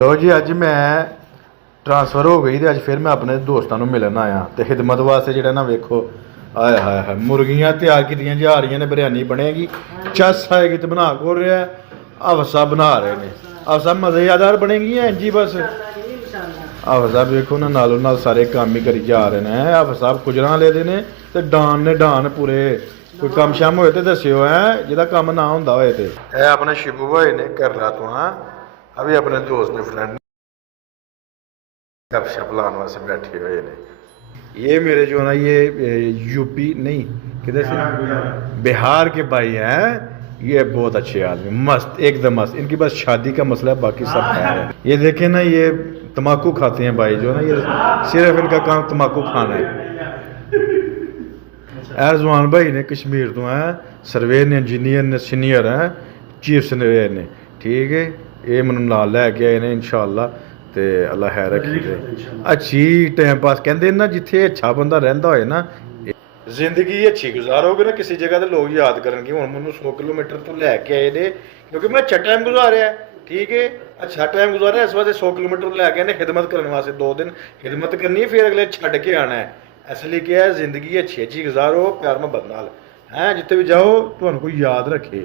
लो जी अज मैं ट्रांसफर हो गई तो अज फिर मैं अपने दोस्तों को मिलन आया तो खिदमत वास्ते जो ना वेखो आए हाय हाय मुर्गियां तैयार की जा रही ने बिरयानी बनेगी चस आएगी तो बना को रहा हवसा बना रहे हैं हवसा मज़ेदार बनेगी जी बस हाफिज साहब वेखो ना नालों नाल सारे काम ही करी जा रहे हैं हाफिज साहब खुजरा ले ने तो डान ने डान पूरे कोई कम शम होए तो दस्यो है जिहदा कम ना होंदा होए ते अपने शिबू भाई ने करला तो हाँ अभी अपने दोस्त ने फ्रेंड गपशप लाने वास्ते बैठे हुए ने ये मेरे जो ना ये यूपी नहीं किधर से बिहार के भाई हैं ये बहुत अच्छे आदमी मस्त एकदम मस्त इनकी बस शादी का मसला है बाकी सब खैर है ये देखें ना ये तम्बाकू खाते हैं भाई जो ना ये सिर्फ इनका काम तम्बाकू खाना है रिजवान भाई ने कश्मीर तो हैं सर्वेयर ने इंजीनियर ने सीनियर हैं चीफ सर्वेयर ने ठीक है ये मैं नाल लैके आए ने इंशाअल्लाह ते अल्लाह खैर रखे अच्छी टाइम पास कहते ना जिथे अच्छा बंदा रहिंदा होए ना जिंदगी अच्छी गुजारोगे ना किसी जगह तो लोग याद करेंगे हुण मैनूं 100 किलोमीटर तो लैके आए ने क्योंकि मैं अच्छा टाइम गुजारिया ठीक है अच्छा टाइम गुजारिया इस वास्ते 100 किलोमीटर लैके आए खिदमत करने वास्ते 2 दिन खिदमत करनी फिर अगले छड्ड के आना है इसलिए क्या है जिंदगी अच्छी अच्छी गुजारो प्यार मोहब्बत नाल हैं जिथे भी जाओ तुहानूं कोई याद रखे।